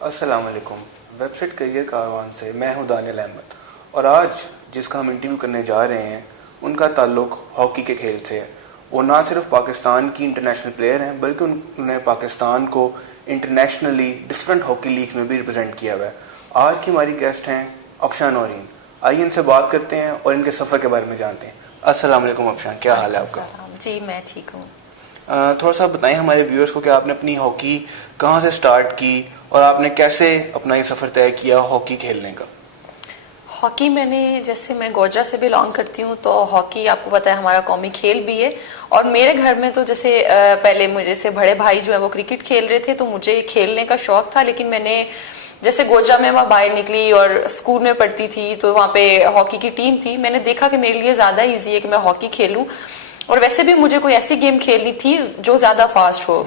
अस्सलाम वालेकुम। Website career Karwan से मैं हूं दानियल अहमद और आज जिसका हम इंटरव्यू करने जा रहे हैं उनका ताल्लुक हॉकी के खेल से है। वो ना सिर्फ पाकिस्तान की इंटरनेशनल प्लेयर हैं बल्कि उन्होंने पाकिस्तान को इंटरनेशनली डिफरेंट हॉकी लीग में भी रिप्रेजेंट किया हुआ है। आज की हमारी गेस्ट हैं अफशान नौरीन। आइए इनसे बात करते हैं और इनके सफ़र के बारे में जानते हैं। अस्सलाम वालेकुम अफशान, क्या हाल है आपका? जी मैं ठीक हूँ। थोड़ा सा बताएं हमारे व्यूअर्स को कि आपने अपनी हॉकी कहाँ से स्टार्ट की और आपने कैसे अपना ये सफ़र तय किया हॉकी खेलने का? हॉकी जैसे मैं गोजरा से बिलोंग करती हूँ तो हॉकी आपको पता है हमारा कौमी खेल भी है। और मेरे घर में तो जैसे पहले मेरे से बड़े भाई जो है वो क्रिकेट खेल रहे थे तो मुझे खेलने का शौक था, लेकिन मैंने जैसे गोजरा में मैं बाहर निकली और स्कूल में पढ़ती थी तो वहाँ पे हॉकी की टीम थी। मैंने देखा कि मेरे लिए ज़्यादा ईजी है कि मैं हॉकी खेलूँ और वैसे भी मुझे कोई ऐसी गेम खेलनी थी जो ज़्यादा फास्ट हो।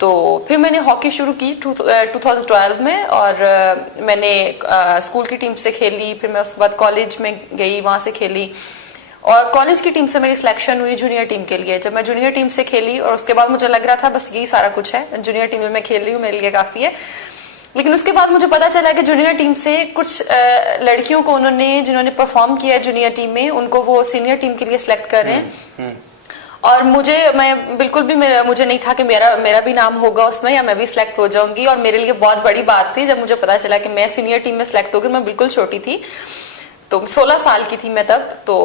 तो फिर मैंने हॉकी शुरू की 2012 में और मैंने स्कूल की टीम से खेली। फिर मैं उसके बाद कॉलेज में गई, वहाँ से खेली और कॉलेज की टीम से मेरी सिलेक्शन हुई जूनियर टीम के लिए। जब मैं जूनियर टीम से खेली और उसके बाद मुझे लग रहा था बस यही सारा कुछ है, जूनियर टीम में मैं खेल रही हूँ, मेरे लिए काफ़ी है। लेकिन उसके बाद मुझे पता चला कि जूनियर टीम से कुछ लड़कियों को जिन्होंने परफॉर्म किया है जूनियर टीम में, उनको वो सीनियर टीम के लिए सिलेक्ट कर रहे हैं। और मैं बिल्कुल भी मुझे नहीं था कि मेरा भी नाम होगा उसमें या मैं भी सिलेक्ट हो जाऊंगी। और मेरे लिए बहुत बड़ी बात थी जब मुझे पता चला कि मैं सीनियर टीम में सिलेक्ट होगी। मैं बिल्कुल छोटी थी, तो 16 साल की थी मैं तब। तो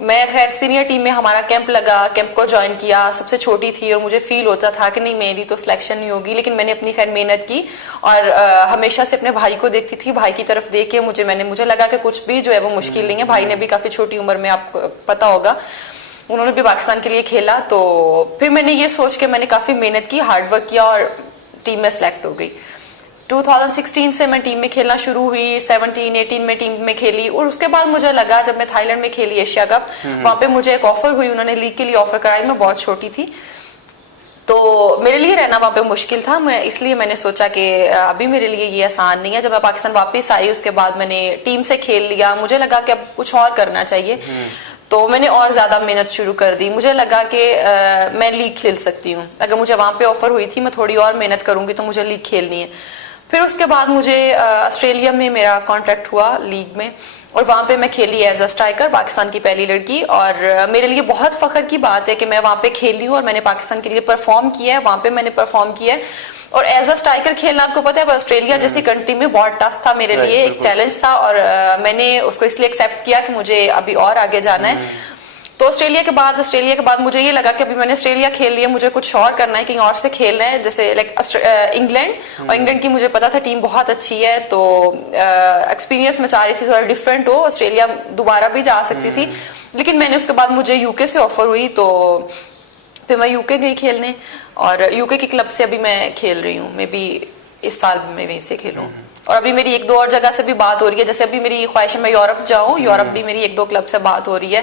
मैं खैर सीनियर टीम में हमारा कैंप लगा, कैंप को ज्वाइन किया, सबसे छोटी थी और मुझे फील होता था कि नहीं मेरी तो सिलेक्शन नहीं होगी। लेकिन मैंने अपनी खैर मेहनत की और हमेशा से अपने भाई को देखती थी। भाई की तरफ देख के मुझे लगा कि कुछ भी जो है वो मुश्किल नहीं है। भाई ने भी काफी छोटी उम्र में, आपको पता होगा, उन्होंने भी पाकिस्तान के लिए खेला। तो फिर मैंने ये सोच के मैंने काफी मेहनत की, हार्डवर्क किया और टीम में सिलेक्ट हो गई। 2016 से मैं टीम में खेलना शुरू हुई, 17-18 में टीम में खेली। और उसके बाद मुझे लगा, जब मैं थाईलैंड में खेली एशिया कप, वहां पे मुझे एक ऑफर हुई, उन्होंने लीग के लिए ऑफर कराई। मैं बहुत छोटी थी तो मेरे लिए रहना वहां पे मुश्किल था। इसलिए मैंने सोचा कि अभी मेरे लिए ये आसान नहीं है। जब मैं पाकिस्तान वापस आई उसके बाद मैंने टीम से खेल लिया, मुझे लगा कि अब कुछ और करना चाहिए। तो मैंने और ज्यादा मेहनत शुरू कर दी। मुझे लगा कि मैं लीग खेल सकती हूँ, अगर मुझे वहां पे ऑफर हुई थी मैं थोड़ी और मेहनत करूंगी तो मुझे लीग खेलनी है। फिर उसके बाद मुझे ऑस्ट्रेलिया में मेरा कॉन्ट्रैक्ट हुआ लीग में और वहां पे मैं खेली एज अ स्ट्राइकर, पाकिस्तान की पहली लड़की। और मेरे लिए बहुत फख्र की बात है कि मैं वहां पे खेली हूँ और मैंने पाकिस्तान के लिए परफॉर्म किया है। वहां पे मैंने परफॉर्म किया है और एज अ स्ट्राइकर खेलना, आपको पता है ऑस्ट्रेलिया जैसी कंट्री में बहुत टफ था मेरे लिए, एक चैलेंज था। और मैंने उसको इसलिए एक्सेप्ट किया कि मुझे अभी और आगे जाना है। तो ऑस्ट्रेलिया के बाद मुझे ये लगा कि अभी मैंने ऑस्ट्रेलिया खेल लिया, मुझे कुछ और करना है, कहीं और से खेलना है, जैसे लाइक इंग्लैंड। और इंग्लैंड की मुझे पता था टीम बहुत अच्छी है, तो एक्सपीरियंस मैं चाह रही थी थोड़ा डिफरेंट हो। ऑस्ट्रेलिया दोबारा भी जा सकती थी, लेकिन मैंने उसके बाद मुझे यूके से ऑफर हुई तो फिर मैं यूके गई खेलने और यूके की क्लब से अभी मैं खेल रही हूँ। मे बी इस साल मैं वहीं से खेलूँ। और अभी मेरी 1-2 और जगह से भी बात हो रही है, जैसे अभी मेरी ख्वाहिश है मैं यूरोप जाऊँ, यूरोप भी मेरी 1-2 क्लब से बात हो रही है,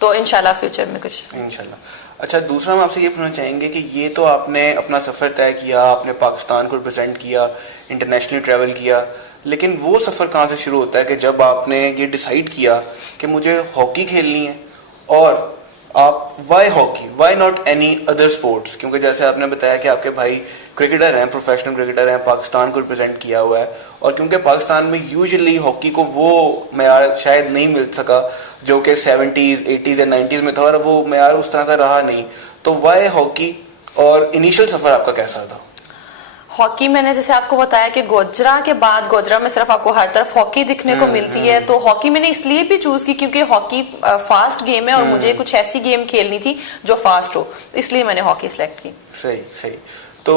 तो इंशाल्लाह फ्यूचर में कुछ इंशाल्लाह। अच्छा, दूसरा हम आपसे ये पूछना चाहेंगे कि ये तो आपने अपना सफ़र तय किया, आपने पाकिस्तान को रिप्रेजेंट किया, इंटरनेशनली ट्रैवल किया, लेकिन वो सफ़र कहाँ से शुरू होता है कि जब आपने ये डिसाइड किया कि मुझे हॉकी खेलनी है? और आप why hockey, why not any other sports? क्योंकि जैसे आपने बताया कि आपके भाई क्रिकेटर हैं, प्रोफेशनल क्रिकेटर हैं, पाकिस्तान को रिप्रेजेंट किया हुआ है, और क्योंकि पाकिस्तान में यूजुअली हॉकी को वो मयार शायद नहीं मिल सका जो कि 70s, 80s या 90s में था, और वो मयार उस तरह का रहा नहीं, तो वाई हॉकी और इनिशियल सफ़र आपका कैसा था? हॉकी मैंने जैसे आपको बताया कि गोजरा के बाद, गोजरा में सिर्फ आपको हर तरफ हॉकी दिखने को मिलती है, तो हॉकी मैंने इसलिए भी चूज की क्योंकि हॉकी फास्ट गेम है और मुझे कुछ ऐसी गेम खेलनी थी जो फास्ट हो, इसलिए मैंने हॉकी सिलेक्ट की। सही सही। तो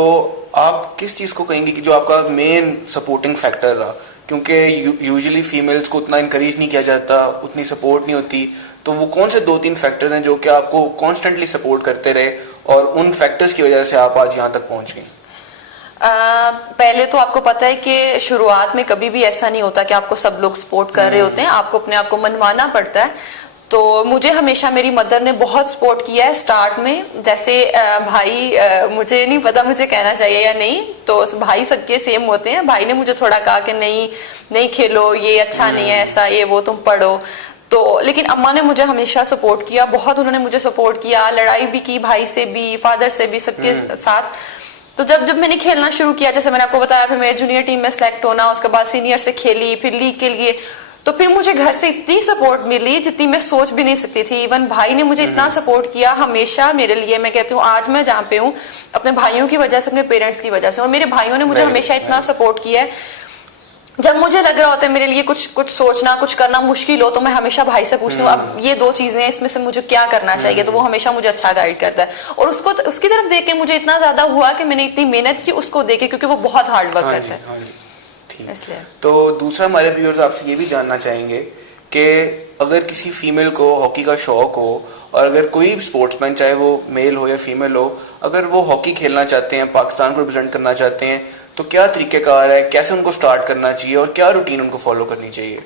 आप किस चीज़ को कहेंगे कि जो आपका मेन सपोर्टिंग फैक्टर रहा? क्योंकि यूजुअली फीमेल्स को उतना इनकरेज नहीं किया जाता, उतनी सपोर्ट नहीं होती, तो वो कौन से 2-3 फैक्टर्स हैं जो कि आपको कॉन्स्टेंटली सपोर्ट करते रहे और उन फैक्टर्स की वजह से आप आज यहाँ तक पहुँच गए? पहले तो आपको पता है कि शुरुआत में कभी भी ऐसा नहीं होता कि आपको सब लोग सपोर्ट कर रहे होते हैं, आपको अपने आप को मनवाना पड़ता है। तो मुझे हमेशा मेरी मदर ने बहुत सपोर्ट किया है स्टार्ट में। जैसे भाई, मुझे नहीं पता मुझे कहना चाहिए या नहीं, तो भाई सबके सेम होते हैं। भाई ने मुझे थोड़ा कहा कि नहीं खेलो, ये अच्छा नहीं है, ऐसा ये वो, तुम पढ़ो। तो लेकिन अम्मा ने मुझे हमेशा सपोर्ट किया, बहुत उन्होंने मुझे सपोर्ट किया, लड़ाई भी की भाई से भी, फादर से भी, सबके साथ। तो जब जब मैंने खेलना शुरू किया, जैसे मैंने आपको बताया, फिर मेरे जूनियर टीम में सेलेक्ट होना, उसके बाद सीनियर से खेली, फिर लीग के लिए, तो फिर मुझे घर से इतनी सपोर्ट मिली जितनी मैं सोच भी नहीं सकती थी। इवन भाई ने मुझे इतना सपोर्ट किया हमेशा मेरे लिए। मैं कहती हूँ आज मैं जहाँ पे हूँ अपने भाइयों की वजह से, अपने पेरेंट्स की वजह से, और मेरे भाइयों ने मुझे हमेशा इतना सपोर्ट किया है। जब मुझे लग रहा होता है मेरे लिए कुछ सोचना, कुछ करना मुश्किल हो, तो मैं हमेशा भाई से पूछती हूँ अब ये 2 चीजें हैं, इसमें से मुझे क्या करना चाहिए, तो वो हमेशा मुझे अच्छा गाइड करता है। और उसकी तरफ देख के मुझे इतना ज्यादा हुआ कि मैंने इतनी मेहनत की उसको देखे, क्योंकि वो बहुत हार्ड वर्क करता है, इसलिए। तो दूसरा हमारे व्यूअर्स आपसे ये भी जानना चाहेंगे कि अगर किसी फीमेल को हॉकी का शौक हो, और अगर कोई स्पोर्ट्समैन, चाहे वो मेल हो या फीमेल हो, अगर वो हॉकी खेलना चाहते हैं, पाकिस्तान को रिप्रेजेंट करना चाहते हैं, तो क्या तरीकेकार है, कैसे उनको स्टार्ट करना चाहिए और क्या रूटीन उनको फॉलो करनी चाहिए?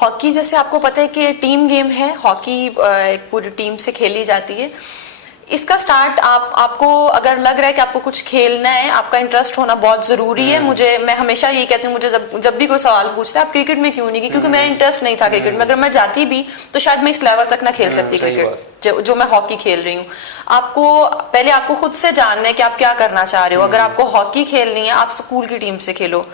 हॉकी जैसे आपको पता है कि टीम गेम है, हॉकी एक पूरी टीम से खेली जाती है। इसका स्टार्ट आपको अगर लग रहा है कि आपको कुछ खेलना है, आपका इंटरेस्ट होना बहुत जरूरी है। मैं हमेशा यही कहती हूँ, मुझे जब भी कोई सवाल पूछता है आप क्रिकेट में क्यों नहीं की, क्योंकि मेरा इंटरेस्ट नहीं था क्रिकेट में। अगर मैं जाती भी तो शायद मैं इस लेवल तक ना खेल सकती क्रिकेट जो मैं हॉकी खेल रही हूँ। पहले आपको खुद से जानना है कि आप क्या करना चाह रहे हो। अगर आपको हॉकी खेलनी है, आप स्कूल की टीम से खेलो,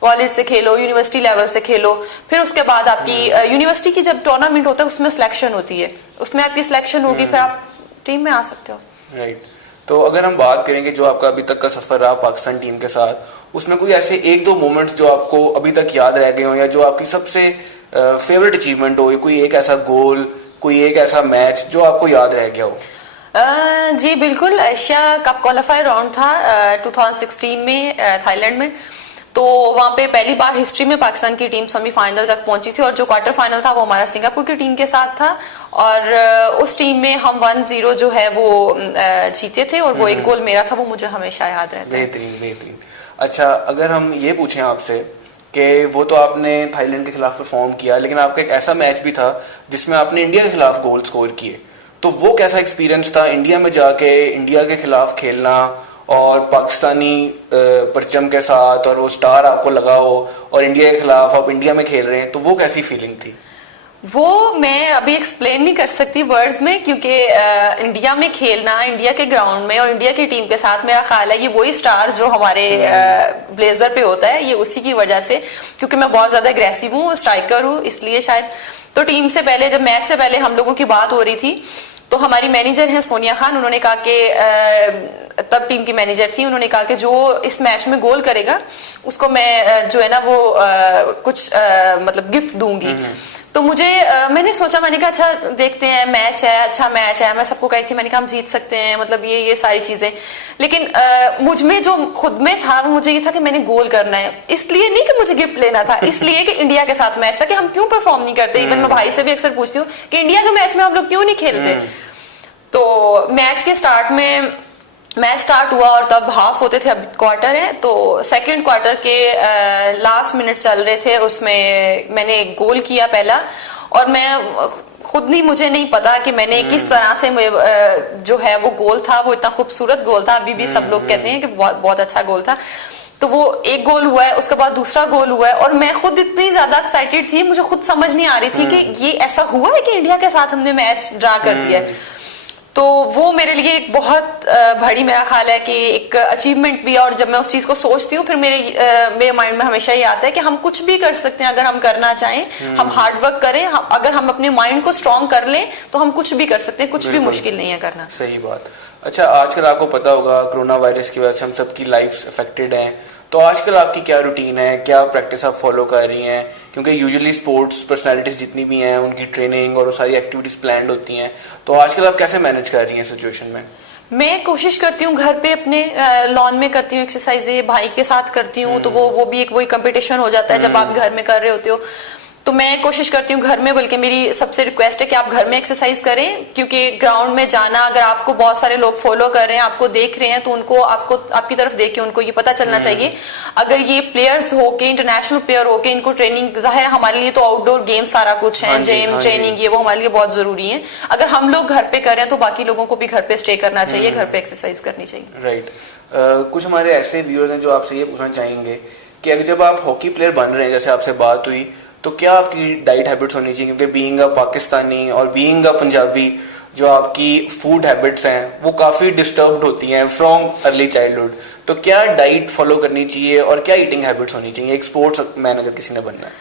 कॉलेज से खेलो, यूनिवर्सिटी लेवल से खेलो। फिर उसके बाद आपकी यूनिवर्सिटी की जब टूर्नामेंट होता है उसमें सिलेक्शन होती है, उसमें आपकी सिलेक्शन होगी, फिर आप टीम में आ सकते हो। राइट। तो अगर हम बात करेंगे जो आपका अभी तक का सफर रहा पाकिस्तान टीम के साथ, उसमें कोई ऐसे 1-2 मोमेंट्स जो आपको अभी तक याद रह गए हो, या जो आपकी सबसे फेवरेट अचीवमेंट हो, कोई एक ऐसा गोल, कोई एक ऐसा मैच जो आपको याद रह गया हो? जी बिल्कुल। एशिया कप क्वालिफायर राउंड था 2016 में थाईलैंड में। तो वहां पे पहली बार हिस्ट्री में पाकिस्तान की टीम सेमीफाइनल तक पहुंची थी, और जो क्वार्टर फाइनल था वो हमारा सिंगापुर की टीम के साथ था, और उस टीम में हम 1-0 जो है वो जीते थे, और वो एक गोल मेरा था, वो मुझे हमेशा याद रहता है। बेहतरीन। अच्छा, अगर हम ये पूछें आपसे कि वो तो आपने थाईलैंड के खिलाफ परफॉर्म किया, लेकिन आपका एक ऐसा मैच भी था जिसमें आपने इंडिया के खिलाफ गोल स्कोर किए, तो वो कैसा एक्सपीरियंस था इंडिया में जाके इंडिया के खिलाफ खेलना, और पाकिस्तानी परचम के साथ, और वो स्टार आपको लगा हो, और इंडिया के खिलाफ आप इंडिया में खेल रहे हैं, तो वो कैसी फीलिंग थी? वो मैं अभी एक्सप्लेन नहीं कर सकती वर्ड्स में, क्योंकि इंडिया में खेलना, इंडिया के ग्राउंड में और इंडिया की टीम के साथ, मेरा ख्याल है ये वही स्टार जो हमारे ब्लेजर पे होता है, ये उसी की वजह से, क्योंकि मैं बहुत ज्यादा अग्रेसिव हूँ, स्ट्राइकर हूँ, इसलिए शायद। तो टीम से पहले, जब मैच से पहले हम लोगों की बात हो रही थी, तो हमारी मैनेजर हैं सोनिया खान, उन्होंने कहा कि तब टीम की मैनेजर थी, उन्होंने कहा कि जो इस मैच में गोल करेगा उसको मैं जो है ना वो कुछ मतलब गिफ्ट दूंगी। तो मैंने सोचा, मैंने कहा अच्छा देखते हैं, मैच है, अच्छा मैच है, मैं सबको कही थी, मैंने कहा हम जीत सकते हैं, मतलब ये सारी चीजें। लेकिन मुझ में जो खुद में था वो मुझे ये था कि मैंने गोल करना है, इसलिए नहीं कि मुझे गिफ्ट लेना था, इसलिए कि इंडिया के साथ मैच था, कि हम क्यों परफॉर्म नहीं करते। इवन मैं भाई से भी अक्सर पूछती हूँ कि इंडिया के मैच में हम लोग क्यों नहीं खेलते। तो मैच के स्टार्ट में मैच स्टार्ट हुआ, और तब हाफ होते थे, अब क्वार्टर है, तो सेकंड क्वार्टर के लास्ट मिनट चल रहे थे, उसमें मैंने एक गोल किया पहला, और मैं खुद नहीं, मुझे नहीं पता कि मैंने किस तरह से जो है वो गोल था, वो इतना खूबसूरत गोल था, अभी भी सब लोग कहते हैं कि बहुत बहुत अच्छा गोल था। तो वो एक गोल हुआ है, उसके बाद दूसरा गोल हुआ है, और मैं खुद इतनी ज्यादा एक्साइटेड थी, मुझे खुद समझ नहीं आ रही थी कि ये ऐसा हुआ है कि इंडिया के साथ हमने मैच ड्रा कर दिया है। तो वो मेरे लिए एक बहुत बड़ी, मेरा ख्याल है कि एक अचीवमेंट भी है। और जब मैं उस चीज को सोचती हूँ, फिर मेरे माइंड में हमेशा ये आता है कि हम कुछ भी कर सकते हैं अगर हम करना चाहें, हम हार्ड वर्क करें, अगर हम अपने माइंड को स्ट्रॉन्ग कर लें तो हम कुछ भी कर सकते हैं, कुछ भी मुश्किल नहीं है करना। सही बात। अच्छा, आजकल आपको पता होगा कोरोना वायरस की वजह से हम सबकी लाइफ अफेक्टेड है, तो आजकल आपकी क्या रूटीन है, क्या प्रैक्टिस आप फॉलो कर रही हैं? क्योंकि यूजुअली स्पोर्ट्स पर्सनालिटीज जितनी भी हैं उनकी ट्रेनिंग और वो सारी एक्टिविटीज प्लान्ड होती हैं, तो आजकल आप कैसे मैनेज कर रही हैं सिचुएशन में? मैं कोशिश करती हूँ घर पे अपने लॉन में करती हूँ एक्सरसाइजें, भाई के साथ करती हूँ, तो वो भी एक वही कंपटीशन हो जाता है जब आप घर में कर रहे होते हो। तो मैं कोशिश करती हूँ घर में, बल्कि मेरी सबसे रिक्वेस्ट है कि आप घर में एक्सरसाइज करें, क्योंकि ग्राउंड में जाना, अगर आपको बहुत सारे लोग फॉलो कर रहे हैं, आपको देख रहे हैं, तो उनको आपकी तरफ देख के उनको ये पता चलना चाहिए। अगर ये प्लेयर्स हो के, इंटरनेशनल प्लेयर हो के, इनको ट्रेनिंग, जाहिर हमारे लिए तो आउटडोर गेम सारा कुछ है, जिम ट्रेनिंग, ये वो हमारे लिए बहुत जरूरी है। अगर हम लोग घर पे कर रहे हैं तो बाकी लोगों को भी घर पे स्टे करना चाहिए, घर पे एक्सरसाइज करनी चाहिए। राइट। कुछ हमारे ऐसे व्यूअर्स हैं जो आपसे ये पूछना चाहेंगे कि अगर जब आप हॉकी प्लेयर बन रहे हैं, जैसे आपसे बात हुई, तो क्या आपकी डाइट हैबिट्स होनी चाहिए? क्योंकि बीइंग अ पाकिस्तानी और बीइंग अ पंजाबी, जो आपकी फूड हैबिट्स हैं वो काफ़ी डिस्टर्ब्ड होती हैं फ्रॉम अर्ली चाइल्डहुड, तो क्या डाइट फॉलो करनी चाहिए और क्या ईटिंग हैबिट्स होनी चाहिए एक स्पोर्ट्स मैन अगर किसी ने बनना है?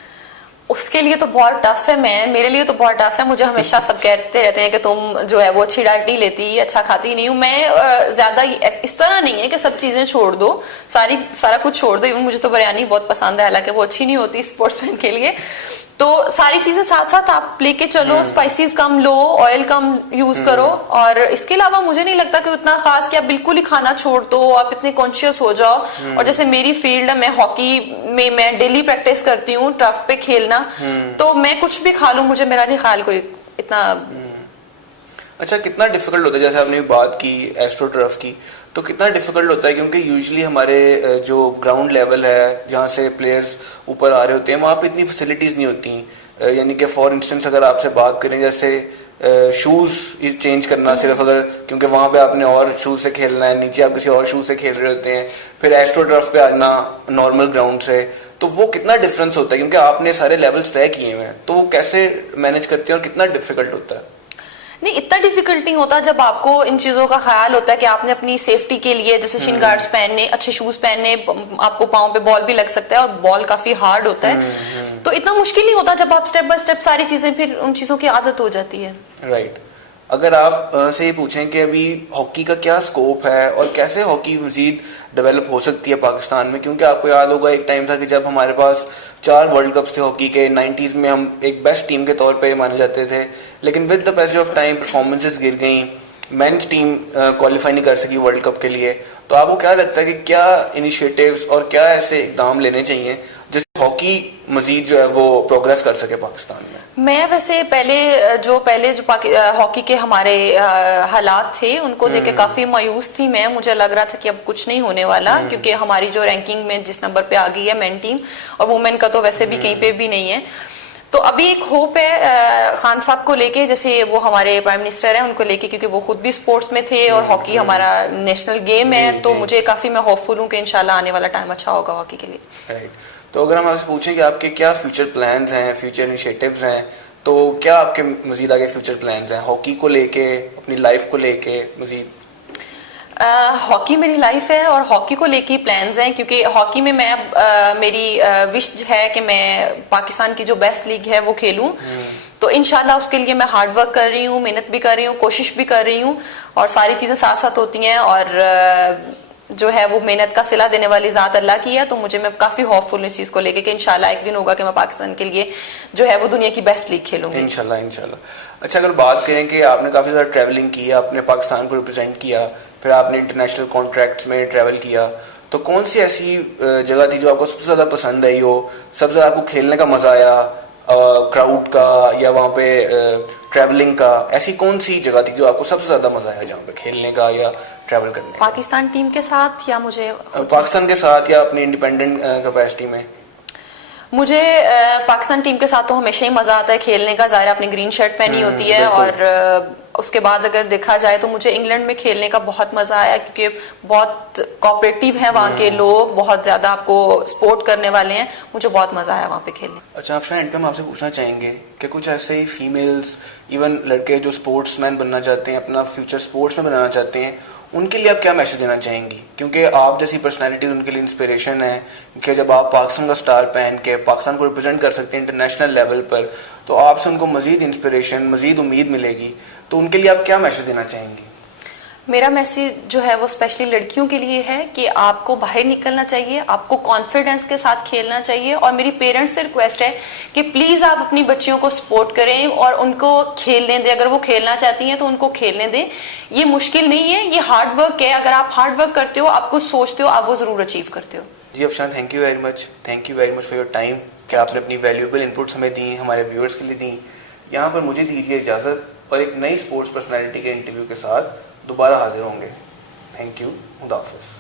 उसके लिए तो बहुत टफ है, मेरे लिए तो बहुत टफ है। मुझे हमेशा सब कहते रहते हैं कि तुम जो है वो अच्छी डाइट नहीं लेती, अच्छा खाती नहीं हूँ। मैं ज्यादा इस तरह नहीं है कि सब चीजें छोड़ दो, सारा कुछ छोड़ दो। मुझे तो बिरयानी बहुत पसंद है, हालांकि वो अच्छी नहीं होती स्पोर्ट्समैन के लिए। तो सारी चीजें साथ साथ आप लेके चलो, स्पाइसेस कम लो, ऑयल कम यूज करो। और इसके अलावा मुझे नहीं लगता कि उतना खास कि आप बिल्कुल ही खाना छोड़ दो, आप इतने कॉन्शियस हो जाओ। और जैसे मेरी फील्ड है, मैं हॉकी में मैं डेली प्रैक्टिस करती हूँ, टर्फ पे खेलना, तो मैं कुछ भी खा लूं, मुझे मेरा नहीं ख्याल कोई इतना। अच्छा, कितना डिफिकल्ट होता है, जैसे आपने बात की एस्ट्रो टर्फ की, तो कितना डिफिकल्ट होता है क्योंकि यूजुअली हमारे जो ग्राउंड लेवल है जहाँ से प्लेयर्स ऊपर आ रहे होते हैं वहाँ पे इतनी फैसिलिटीज़ नहीं होती। यानी कि फॉर इंस्टेंस अगर आपसे बात करें जैसे शूज़ चेंज करना सिर्फ, अगर क्योंकि वहाँ पे आपने और शूज़ से खेलना है, नीचे आप किसी और शूज़ से खेल रहे होते हैं, फिर एस्ट्रो टर्फ पे आना नॉर्मल ग्राउंड से, तो वो कितना डिफरेंस होता है क्योंकि आपने सारे लेवल्स तय किए हुए हैं, तो वो कैसे मैनेज करते हैं और कितना डिफिकल्ट होता है? नहीं, इतना डिफिकल्ट नहीं होता जब आपको इन चीजों का ख्याल होता है कि आपने अपनी सेफ्टी के लिए जैसे शिन गार्ड्स पहनने, अच्छे शूज पहनने, आपको पाँव पे बॉल भी लग सकता है और बॉल काफी हार्ड होता है, तो इतना मुश्किल नहीं होता जब आप स्टेप बाय स्टेप सारी चीजें, फिर उन चीजों की आदत हो जाती है। राइट। अगर आप से ये पूछें कि अभी हॉकी का क्या स्कोप है और कैसे हॉकी मजीद डेवलप हो सकती है पाकिस्तान में, क्योंकि आपको याद होगा एक टाइम था कि जब हमारे पास 4 वर्ल्ड कप्स थे हॉकी के, 90s में हम एक बेस्ट टीम के तौर पे माने जाते थे, लेकिन with the passage of time performances गिर गई, मेंस टीम क्वालिफाई नहीं कर सकी वर्ल्ड कप के लिए। तो आपको क्या लगता है कि क्या इनिशिएटिव्स और क्या ऐसे इकदाम लेने चाहिए जिससे हॉकी मजीद जो है वो प्रोग्रेस कर सके पाकिस्तान में? मैं वैसे पहले जो हॉकी के हमारे हालात थे उनको देख के काफी मायूस थी मैं। मुझे लग रहा था कि अब कुछ नहीं होने वाला, क्योंकि हमारी जो रैंकिंग में जिस नंबर पे आ गई है मेन टीम, और वुमेन का तो वैसे भी कहीं पे भी नहीं है। तो अभी एक होप है खान साहब को लेके, जैसे वो हमारे प्राइम मिनिस्टर हैं उनको लेके, क्योंकि वो खुद भी स्पोर्ट्स में थे और हॉकी हमारा नेशनल गेम है, तो मुझे काफी, मैं होपफुल हूँ कि इंशाल्लाह आने वाला टाइम अच्छा होगा हॉकी के लिए। राइट। तो अगर हम आपसे पूछें कि आपके क्या फ्यूचर प्लान्स हैं, फ्यूचर इनिशिएटिव्स हैं, तो क्या आपके मजीद आगे फ्यूचर प्लान्स हैं हॉकी को लेके, अपनी लाइफ को लेके मजीद? हॉकी मेरी लाइफ है और हॉकी को लेके प्लान्स हैं, क्योंकि हॉकी में मैं मेरी विश है कि मैं पाकिस्तान की जो बेस्ट लीग है वो खेलूं। तो इंशाल्लाह उसके लिए मैं हार्ड वर्क कर रही हूँ, मेहनत भी कर रही हूँ, कोशिश भी कर रही हूँ, और सारी चीजें साथ साथ होती हैं। और जो है वो मेहनत का सिला देने वाली ज़ात अल्लाह की है, तो मैं काफी होपफुल इस चीज को लेके कि इंशाल्लाह एक दिन होगा कि मैं पाकिस्तान के लिए जो है वो दुनिया की बेस्ट लीग खेलूंगी इंशाल्लाह इंशाल्लाह। अच्छा, अगर बात करें कि आपने काफी ज़्यादा ट्रैवलिंग की, आपने पाकिस्तान को रिप्रेजेंट किया, फिर आपने इंटरनेशनल कॉन्ट्रैक्ट्स में ट्रैवल किया, तो कौन सी ऐसी जगह थी जो आपको सबसे ज़्यादा पसंद आई हो, सबसे ज़्यादा आपको खेलने का मज़ा आया, क्राउड का या वहाँ पे ट्रैवलिंग का? ऐसी कौन सी जगह थी जो आपको सबसे ज़्यादा मज़ा आया जहाँ पे खेलने का या ट्रैवल करने का? पाकिस्तान टीम के साथ या मुझे पाकिस्तान के साथ या अपनी इंडिपेंडेंट कैपेसिटी में? मुझे पाकिस्तान टीम के साथ तो हमेशा ही मजा आता है खेलने का, जाहिर अपनी ग्रीन शर्ट पहनी होती है। और उसके बाद अगर देखा जाए तो मुझे इंग्लैंड में खेलने का बहुत मजा आया, क्योंकि बहुत कोऑपरेटिव हैं वहाँ के लोग, बहुत ज्यादा आपको सपोर्ट करने वाले हैं, मुझे बहुत मजा आया वहाँ पे खेलने। अच्छा, आप शायद हम आपसे पूछना चाहेंगे कि कुछ ऐसे ही फीमेल्स, इवन लड़के जो स्पोर्ट्समैन बनना चाहते हैं, अपना फ्यूचर स्पोर्ट्स में बनाना चाहते हैं, उनके लिए आप क्या मैसेज देना चाहेंगी? क्योंकि आप जैसी पर्सनालिटीज उनके लिए इंस्पिरेशन है, कि जब आप पाकिस्तान का स्टार पहन के पाकिस्तान को रिप्रेजेंट कर सकते हैं इंटरनेशनल लेवल पर, तो आपसे उनको मजीद इंस्पिरेशन, मजीद उम्मीद मिलेगी, तो उनके लिए आप क्या मैसेज देना चाहेंगी? मेरा मैसेज जो है वो स्पेशली लड़कियों के लिए है कि आपको बाहर निकलना चाहिए, आपको कॉन्फिडेंस के साथ खेलना चाहिए। और मेरी पेरेंट्स से रिक्वेस्ट है कि प्लीज आप अपनी बच्चियों को सपोर्ट करें और उनको खेलने दें। अगर वो खेलना चाहती हैं तो उनको खेलने दें। ये मुश्किल नहीं है, ये हार्ड वर्क है। अगर आप हार्ड वर्क करते हो, आप कुछ सोचते हो, आप वो जरूर अचीव करते हो। जी Afshan, thank you very much, thank you very much for your time, कि आपने अपनी वैल्यूएबल इनपुट्स हमें दी, हमारे व्यूअर्स के लिए दी। यहाँ पर मुझे दीजिए इजाज़त, और एक नई स्पोर्ट्स पर्सनैलिटी के इंटरव्यू के साथ दोबारा हाजिर होंगे। थैंक यू, खुदा हाफिज़।